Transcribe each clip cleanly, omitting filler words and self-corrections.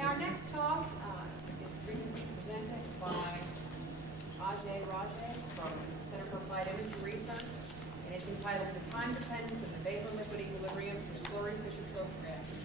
Our next talk is presented by Ajoy Raje from Center for Applied Energy Research, and it's entitled "The Time Dependence of the Vapor-Liquid Equilibrium for Slurry Fischer-Tropsch Reactors."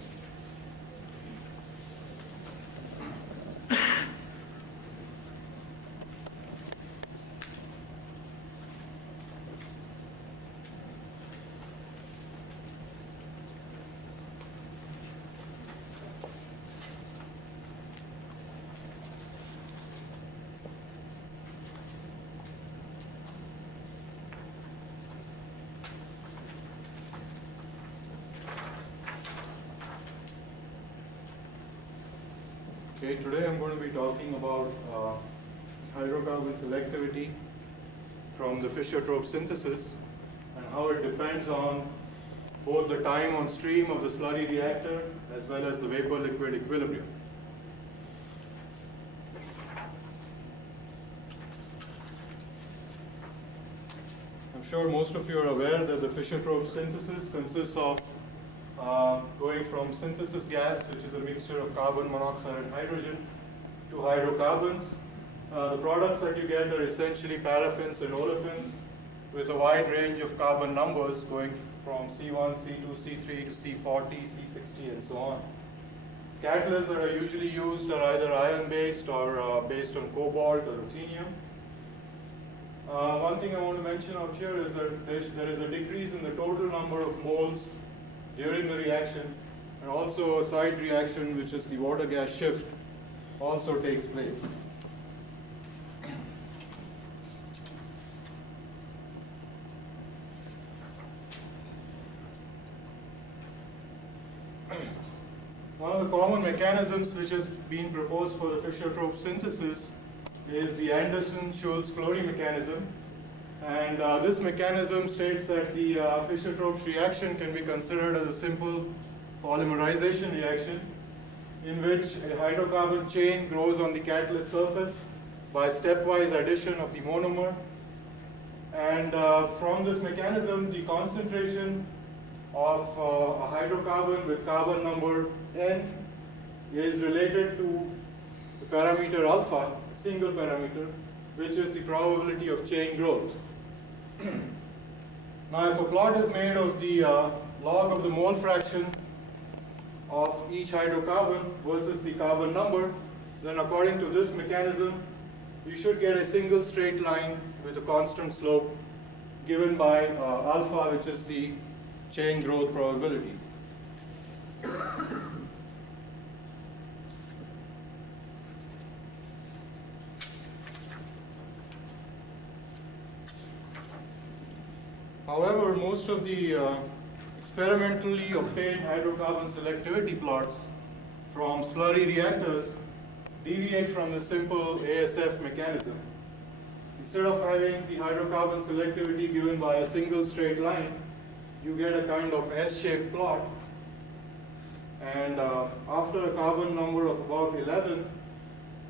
Okay, today I'm going to be talking about hydrocarbon selectivity from the Fischer-Tropsch synthesis and how it depends on both the time on stream of the slurry reactor as well as the vapor-liquid equilibrium. I'm sure most of you are aware that the Fischer-Tropsch synthesis consists of going from synthesis gas, which is a mixture of carbon monoxide and hydrogen, to hydrocarbons. The products that you get are essentially paraffins and olefins with a wide range of carbon numbers going from C1, C2, C3 to C40, C60, and so on. Catalysts that are usually used are either iron-based or based on cobalt or ruthenium. One thing I want to mention out here is that there is a decrease in the total number of moles during the reaction, and also a side reaction, which is the water-gas shift, also takes place. One of the common mechanisms which has been proposed for the Fischer-Tropsch synthesis is the Anderson-Schulz-Flory mechanism. And this mechanism states that the Fischer-Tropsch reaction can be considered as a simple polymerization reaction in which a hydrocarbon chain grows on the catalyst surface by stepwise addition of the monomer. And from this mechanism, the concentration of a hydrocarbon with carbon number N is related to the parameter alpha, a single parameter, which is the probability of chain growth. Now, if a plot is made of the log of the mole fraction of each hydrocarbon versus the carbon number, then according to this mechanism, you should get a single straight line with a constant slope given by alpha, which is the chain growth probability. However, most of the experimentally obtained hydrocarbon selectivity plots from slurry reactors deviate from the simple ASF mechanism. Instead of having the hydrocarbon selectivity given by a single straight line, you get a kind of S-shaped plot. And after a carbon number of about 11,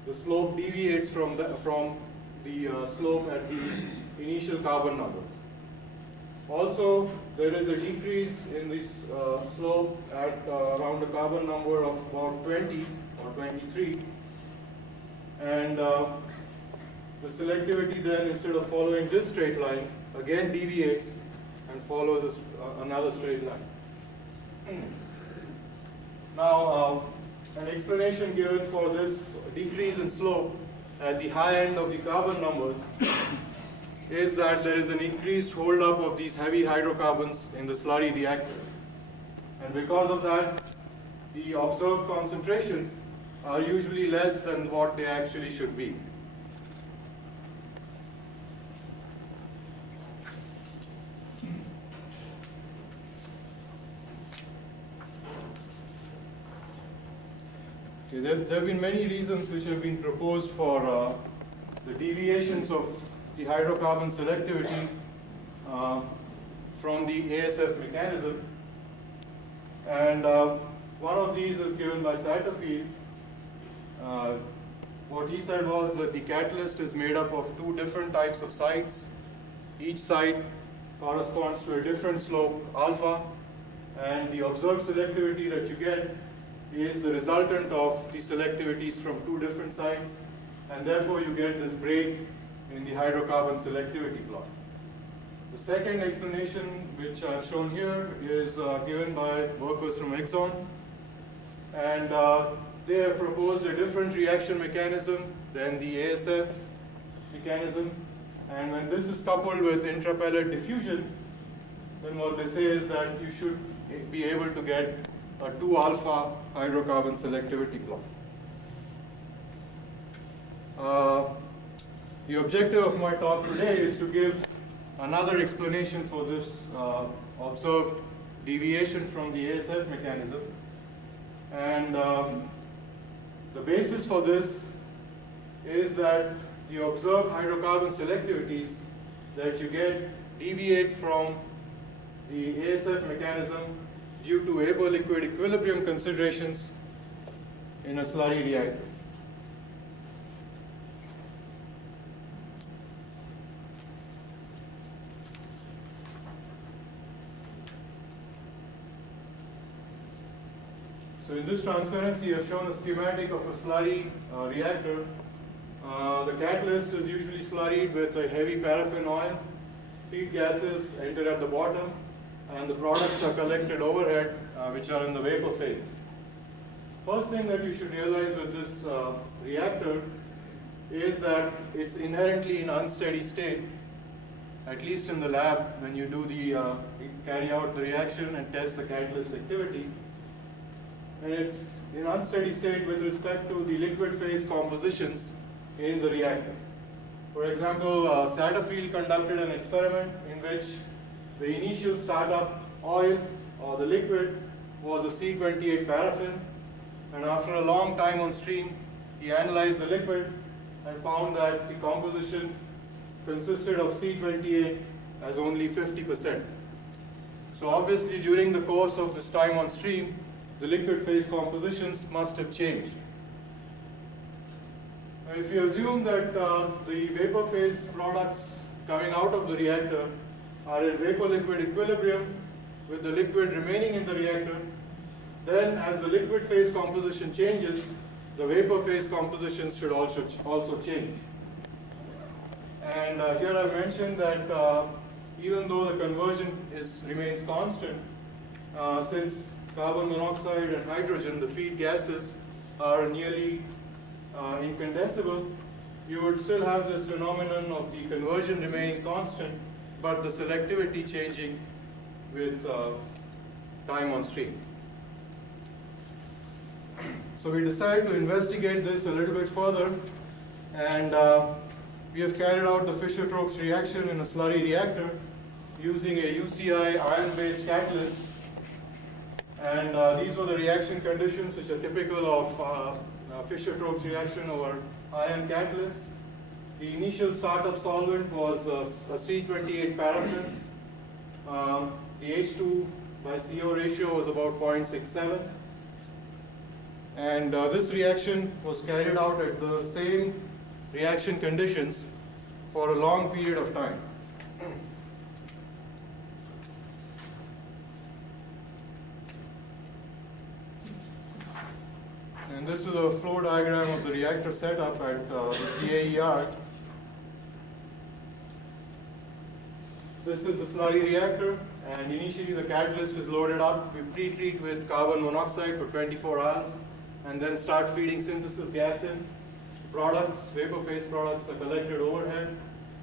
the slope deviates from the slope at the initial carbon number. Also, there is a decrease in this slope at around a carbon number of about 20 or 23. And the selectivity then, instead of following this straight line, again deviates and follows another straight line. Now, an explanation given for this decrease in slope at the high end of the carbon numbers is that there is an increased holdup of these heavy hydrocarbons in the slurry reactor. And because of that, the observed concentrations are usually less than what they actually should be. Okay, there have been many reasons which have been proposed for the deviations of the hydrocarbon selectivity from the ASF mechanism. And one of these is given by Satterfield. What he said was that the catalyst is made up of two different types of sites. Each site corresponds to a different slope, alpha, and the observed selectivity that you get is the resultant of the selectivities from two different sites, and therefore you get this break in the hydrocarbon selectivity plot. The second explanation, which I've shown here, is given by workers from Exxon, and they have proposed a different reaction mechanism than the ASF mechanism, and when this is coupled with intrapellet diffusion, then what they say is that you should be able to get a 2-alpha hydrocarbon selectivity plot. The objective of my talk today is to give another explanation for this observed deviation from the ASF mechanism. And the basis for this is that the observed hydrocarbon selectivities that you get deviate from the ASF mechanism due to vapor-liquid equilibrium considerations in a slurry reactor. So in this transparency, I've shown a schematic of a slurry reactor. The catalyst is usually slurried with a heavy paraffin oil. Feed gases enter at the bottom, and the products are collected overhead, which are in the vapor phase. First thing that you should realize with this reactor is that it's inherently in unsteady state, at least in the lab when you do carry out the reaction and test the catalyst activity. And it's in unsteady state with respect to the liquid phase compositions in the reactor. For example, Satterfield conducted an experiment in which the initial startup oil or the liquid was a C28 paraffin, and after a long time on stream, he analyzed the liquid and found that the composition consisted of C28 as only 50%. So obviously during the course of this time on stream, the liquid phase compositions must have changed. And if you assume that the vapor phase products coming out of the reactor are in vapor-liquid equilibrium with the liquid remaining in the reactor, then as the liquid phase composition changes, the vapor phase compositions should also change. And here I mentioned that even though the conversion remains constant, since carbon monoxide and hydrogen, the feed gases, are nearly incondensable, you would still have this phenomenon of the conversion remaining constant, but the selectivity changing with time on stream. So we decided to investigate this a little bit further, and we have carried out the Fischer-Tropsch reaction in a slurry reactor using a UCI iron-based catalyst. And these were the reaction conditions which are typical of Fischer-Tropsch reaction over iron catalyst. The initial startup solvent was a C28 paraffin. The H2 by CO ratio was about 0.67. And this reaction was carried out at the same reaction conditions for a long period of time. And this is a flow diagram of the reactor setup at the CAER. This is the slurry reactor, and initially the catalyst is loaded up. We pre-treat with carbon monoxide for 24 hours, and then start feeding synthesis gas in. Products, vapor phase products, are collected overhead,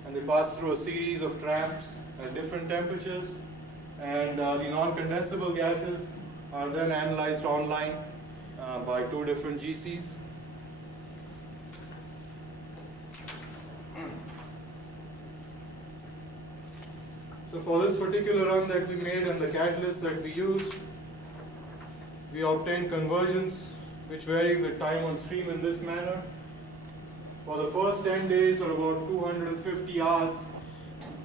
and they pass through a series of tramps at different temperatures, and the non-condensable gases are then analyzed online by two different GCs. So for this particular run that we made and the catalyst that we used, we obtained conversions which varied with time on stream in this manner. For the first 10 days or about 250 hours,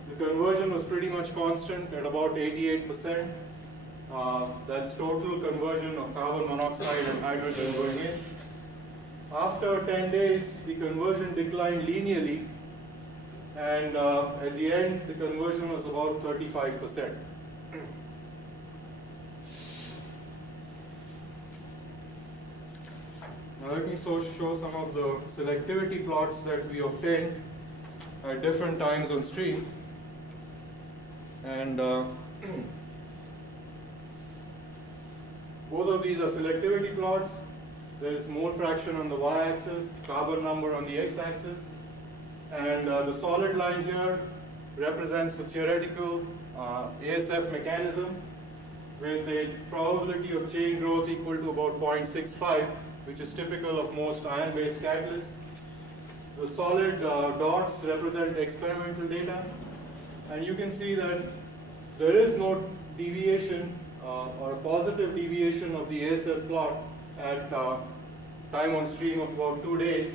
the conversion was pretty much constant at about 88%. That's total conversion of carbon monoxide and hydrogen going in. After 10 days, the conversion declined linearly, and at the end, the conversion was about 35%. Now let me show some of the selectivity plots that we obtained at different times on stream. And both of these are selectivity plots. There is mole fraction on the y-axis, carbon number on the x-axis. And the solid line here represents the theoretical ASF mechanism with a probability of chain growth equal to about 0.65, which is typical of most ion-based catalysts. The solid dots represent experimental data, and you can see that there is no deviation or a positive deviation of the ASF plot at time on stream of about 2 days.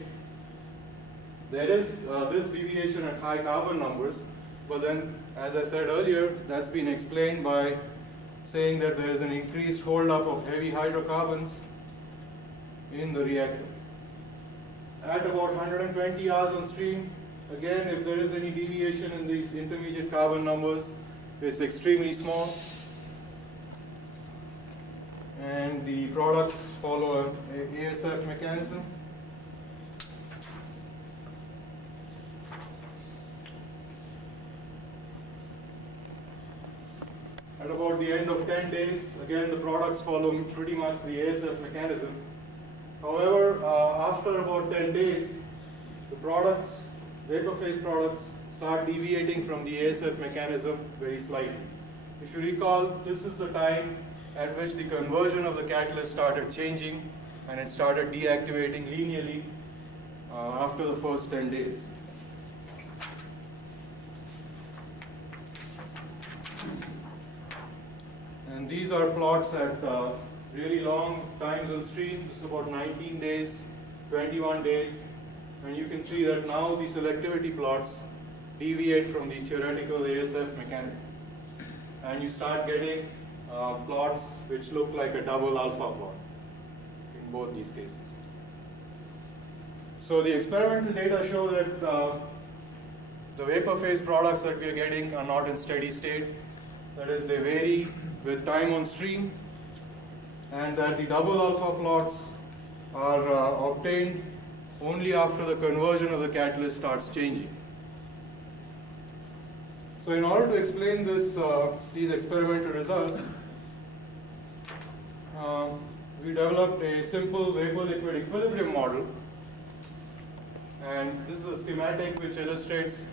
There is this deviation at high carbon numbers, but then, as I said earlier, that's been explained by saying that there is an increased holdup of heavy hydrocarbons in the reactor. At about 120 hours on stream, again, if there is any deviation in these intermediate carbon numbers, it's extremely small. And the products follow an ASF mechanism. At about the end of 10 days, again, the products follow pretty much the ASF mechanism. However, after about 10 days, the products, vapor phase products, start deviating from the ASF mechanism very slightly. If you recall, this is the time at which the conversion of the catalyst started changing, and it started deactivating linearly after the first 10 days. And these are plots at really long times on stream. This is about 19 days, 21 days. And you can see that now the selectivity plots deviate from the theoretical ASF mechanism. And you start getting plots which look like a double alpha plot in both these cases. So the experimental data show that the vapor phase products that we are getting are not in steady state. That is, they vary with time on stream, and that the double alpha plots are obtained only after the conversion of the catalyst starts changing. So in order to explain this, these experimental results, we developed a simple vapor-liquid equilibrium model, and this is a schematic which illustrates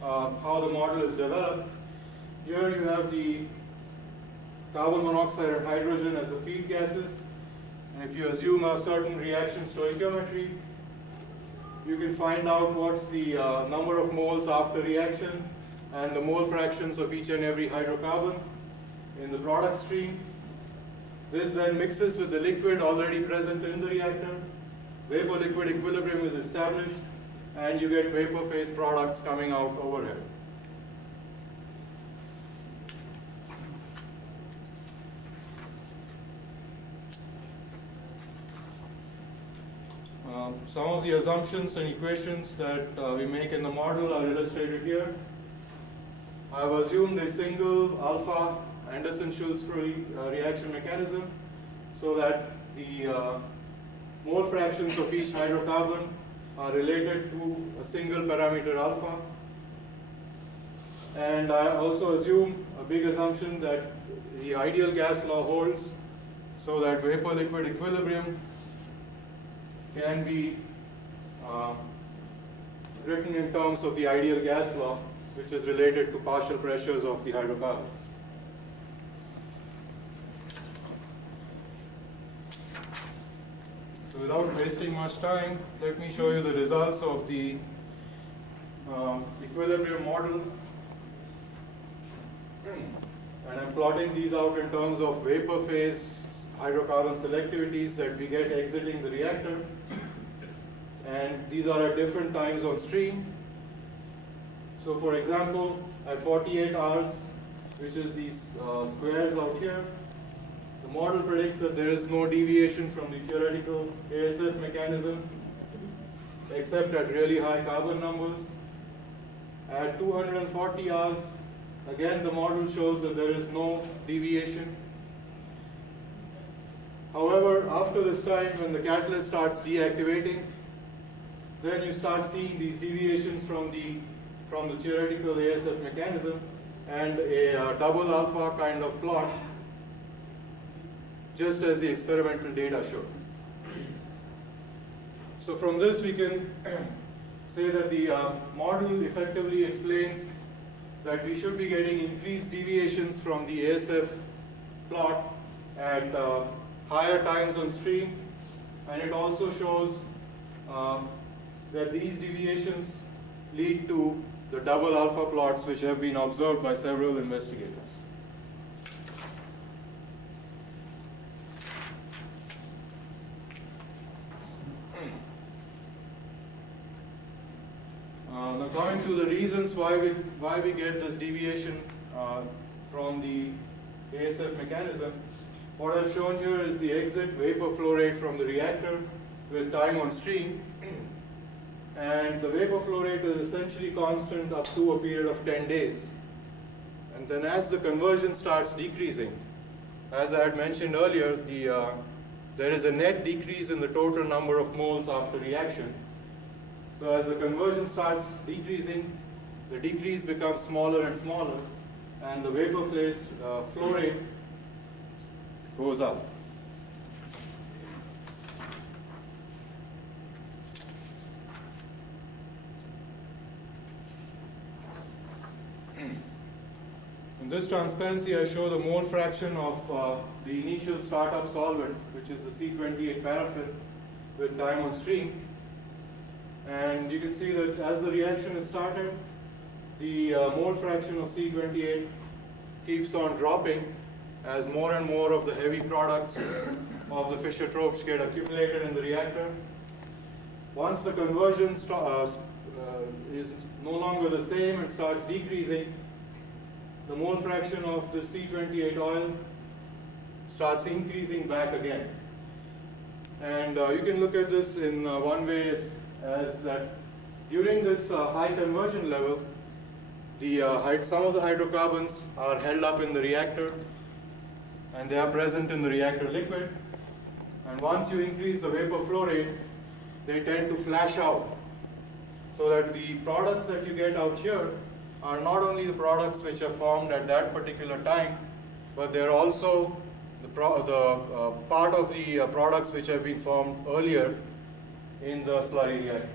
how the model is developed. Here you have the carbon monoxide and hydrogen as the feed gases, and if you assume a certain reaction stoichiometry, you can find out what's the number of moles after reaction and the mole fractions of each and every hydrocarbon in the product stream. This then mixes with the liquid already present in the reactor. Vapor-liquid equilibrium is established, and you get vapor phase products coming out overhead. Some of the assumptions and equations that we make in the model are illustrated here. I have assumed a single alpha Anderson-Schulz-free reaction mechanism so that the mole fractions of each hydrocarbon are related to a single parameter alpha. And I also assume a big assumption that the ideal gas law holds so that vapor-liquid equilibrium can be written in terms of the ideal gas law, which is related to partial pressures of the hydrocarbons. So without wasting much time, let me show you the results of the equilibrium model. And I'm plotting these out in terms of vapor phase hydrocarbon selectivities that we get exiting the reactor. And these are at different times on stream. So for example, at 48 hours, which is these squares out here, the model predicts that there is no deviation from the theoretical ASF mechanism, except at really high carbon numbers. At 240 hours, again the model shows that there is no deviation. However, after this time, when the catalyst starts deactivating, then you start seeing these deviations from the theoretical ASF mechanism and a double alpha kind of plot, just as the experimental data show. So from this we can say that the model effectively explains that we should be getting increased deviations from the ASF plot at higher times on stream, and it also shows that these deviations lead to the double alpha plots which have been observed by several investigators. Now coming to the reasons why we get this deviation from the ASF mechanism, what I've shown here is the exit vapor flow rate from the reactor with time on stream, and the vapor flow rate is essentially constant up to a period of 10 days. And then as the conversion starts decreasing, as I had mentioned earlier, there is a net decrease in the total number of moles after reaction. So as the conversion starts decreasing, the decrease becomes smaller and smaller, and the vapor phase flow rate goes up. In this transparency, I show the mole fraction of the initial startup solvent, which is the C28 paraffin, with time on stream. And you can see that as the reaction is started, the mole fraction of C28 keeps on dropping as more and more of the heavy products of the Fischer-Tropsch get accumulated in the reactor. Once the conversion is no longer the same and starts decreasing, the mole fraction of the C28 oil starts increasing back again. And you can look at this in one way as that during this high conversion level, some of the hydrocarbons are held up in the reactor and they are present in the reactor liquid. And once you increase the vapor flow rate, they tend to flash out, so that the products that you get out here are not only the products which are formed at that particular time, but they're also the part of the products which have been formed earlier in the slurry reactor.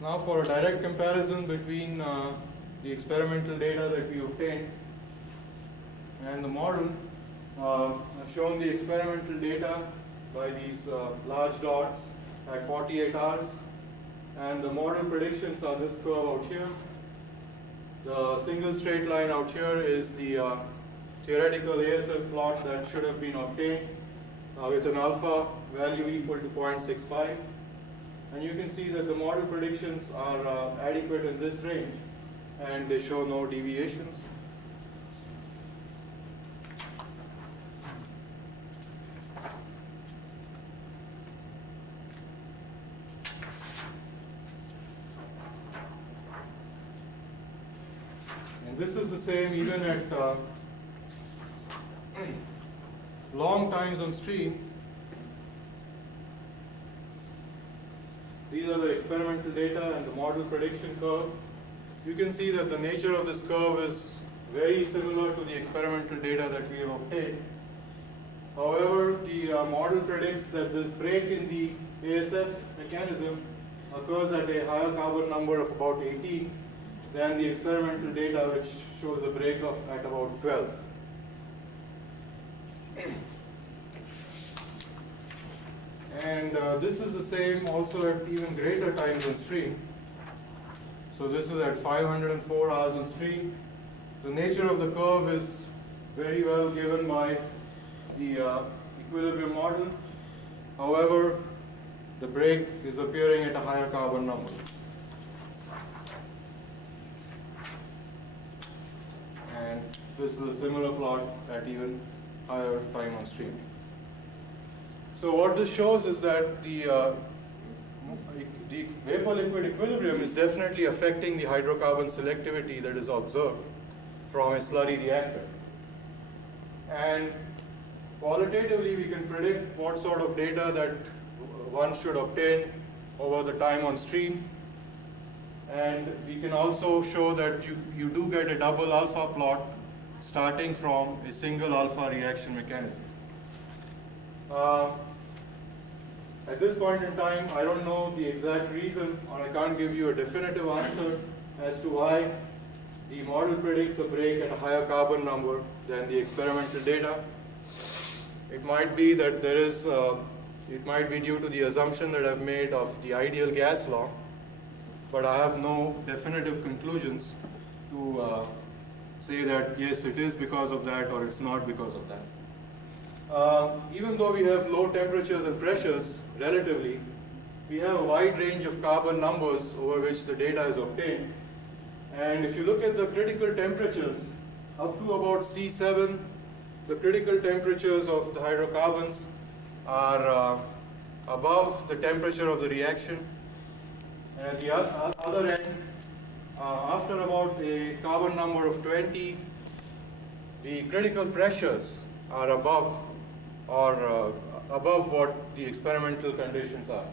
Now for a direct comparison between the experimental data that we obtained and the model, I've shown the experimental data by these large dots at 48 hours, and the model predictions are this curve out here. The single straight line out here is the theoretical ASF plot that should have been obtained with an alpha value equal to 0.65. And you can see that the model predictions are adequate in this range, and they show no deviations. And this is the same even at long times on stream. These are the experimental data and the model prediction curve. You can see that the nature of this curve is very similar to the experimental data that we have obtained. However, the model predicts that this break in the ASF mechanism occurs at a higher carbon number of about 18 than the experimental data, which shows a break at about 12. And this is the same also at even greater times on stream. So this is at 504 hours on stream. The nature of the curve is very well given by the equilibrium model. However, the break is appearing at a higher carbon number. And this is a similar plot at even higher time on stream. So what this shows is that the the vapor-liquid equilibrium is definitely affecting the hydrocarbon selectivity that is observed from a slurry reactor. And qualitatively, we can predict what sort of data that one should obtain over the time on stream. And we can also show that you do get a double alpha plot starting from a single alpha reaction mechanism. At this point in time, I don't know the exact reason, or I can't give you a definitive answer as to why the model predicts a break at a higher carbon number than the experimental data. It might be that it might be due to the assumption that I've made of the ideal gas law, but I have no definitive conclusions to say that yes, it is because of that or it's not because of that. Even though we have low temperatures and pressures, relatively, we have a wide range of carbon numbers over which the data is obtained. And if you look at the critical temperatures, up to about C7, the critical temperatures of the hydrocarbons are above the temperature of the reaction. And at the other end, after about a carbon number of 20, the critical pressures are above what the experimental conditions are.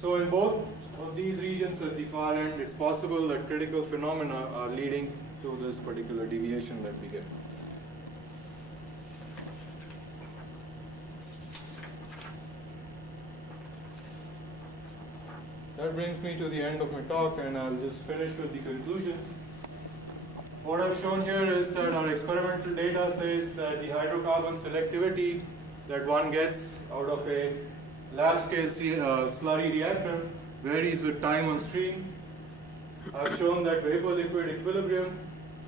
So in both of these regions at the far end, it's possible that critical phenomena are leading to this particular deviation that we get. That brings me to the end of my talk, and I'll just finish with the conclusions. What I've shown here is that our experimental data says that the hydrocarbon selectivity that one gets out of a lab-scale slurry reactor varies with time on stream. I've shown that vapor-liquid equilibrium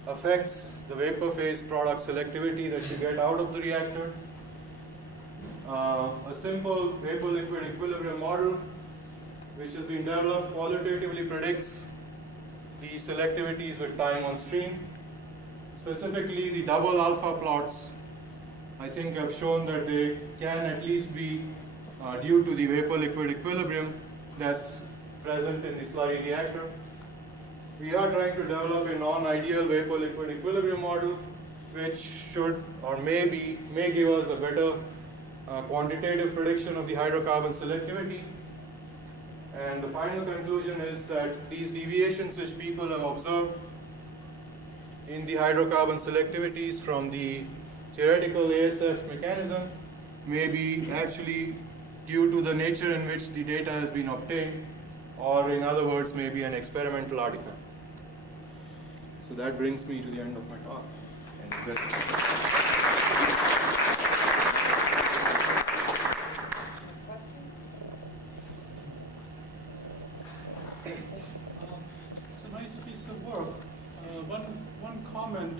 affects the vapor phase product selectivity that you get out of the reactor. A simple vapor-liquid equilibrium model which has been developed qualitatively predicts the selectivities with time on stream. Specifically, the double alpha plots, I think I've shown that they can at least be due to the vapor-liquid equilibrium that's present in the slurry reactor. We are trying to develop a non-ideal vapor-liquid equilibrium model which should or may give us a better quantitative prediction of the hydrocarbon selectivity. And the final conclusion is that these deviations which people have observed in the hydrocarbon selectivities from the theoretical ASF mechanism may be actually due to the nature in which the data has been obtained, or in other words, may be an experimental artifact. So that brings me to the end of my talk. Any questions? It's a nice piece of work. One comment,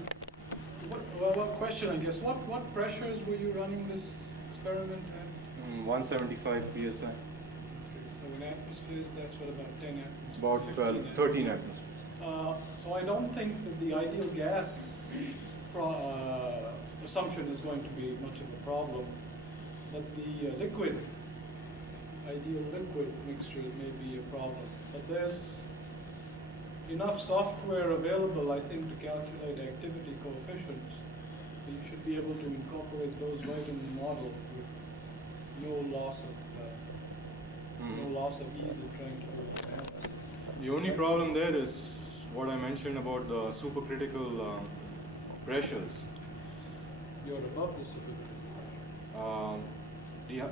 one question, I guess. What pressures were you running this experiment at? 175 psi. Okay, so in atmospheres, that's what, about 10 atmospheres? It's about 13 atmospheres. So I don't think that the ideal gas assumption is going to be much of a problem, but the ideal liquid mixture may be a problem. But there's enough software available, I think, to calculate activity coefficients. So you should be able to incorporate those right in the model with no loss of ease of trying to analyze. The only problem there is what I mentioned about the supercritical pressures. You're above the supercritical.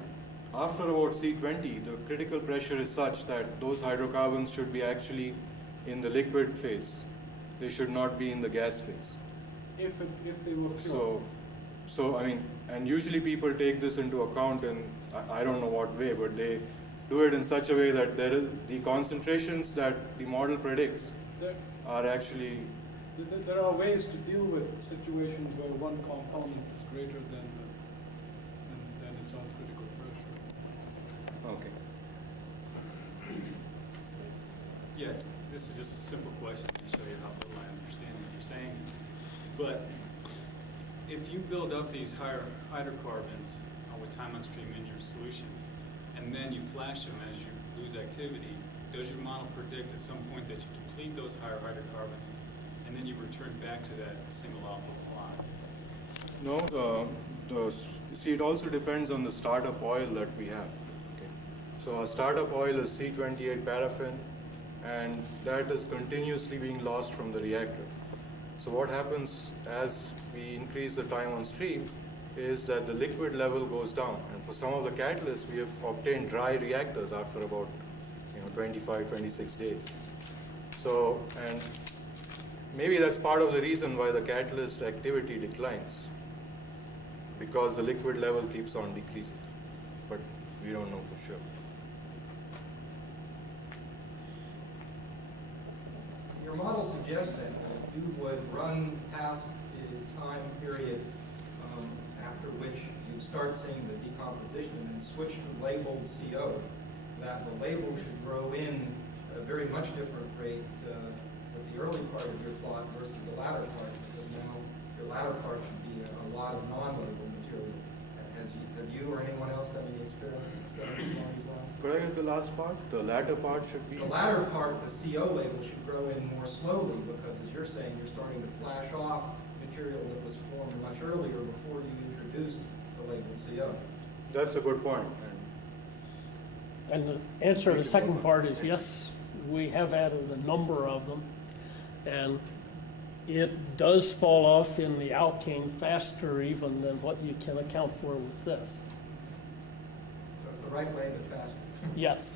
After about C20, the critical pressure is such that those hydrocarbons should be actually in the liquid phase. They should not be in the gas phase. If they were pure. So I mean, and usually people take this into account in, I don't know what way, but they do it in such a way that the concentrations that the model predicts are actually... There are ways to deal with situations where one component is greater than its own critical pressure. Okay. Yeah, this is just a simple question to show you how little I understand what you're saying. But if you build up these hydrocarbons with time on stream in your solution, and then you flash them as you lose activity, does your model predict at some point that you deplete those higher hydrocarbons and then you return back to that single output plot? No, see, it also depends on the startup oil that we have. Okay. So our startup oil is C28 paraffin, and that is continuously being lost from the reactor. So what happens as we increase the time on stream is that the liquid level goes down. And for some of the catalysts, we have obtained dry reactors after about 25, 26 days. So, and maybe that's part of the reason why the catalyst activity declines, because the liquid level keeps on decreasing. But we don't know for sure. Your model suggests that you would run past the time period after which you start seeing the decomposition and switch to labeled CO, that the label should grow in at a very much different rate with the early part of your plot versus the latter part, because now your latter part should be a lot of non-labeled material. Have you or anyone else done any experiments along these lines? Could I get the last part? The latter part should be? The latter part, the CO label, should grow in more slowly because, as you're saying, you're starting to flash off material that was formed much earlier before you introduced the label CO. That's a good point. And the answer to the second part is yes, we have added a number of them, and it does fall off in the alkane faster even than what you can account for with this. So it's the right way, but faster. Yes.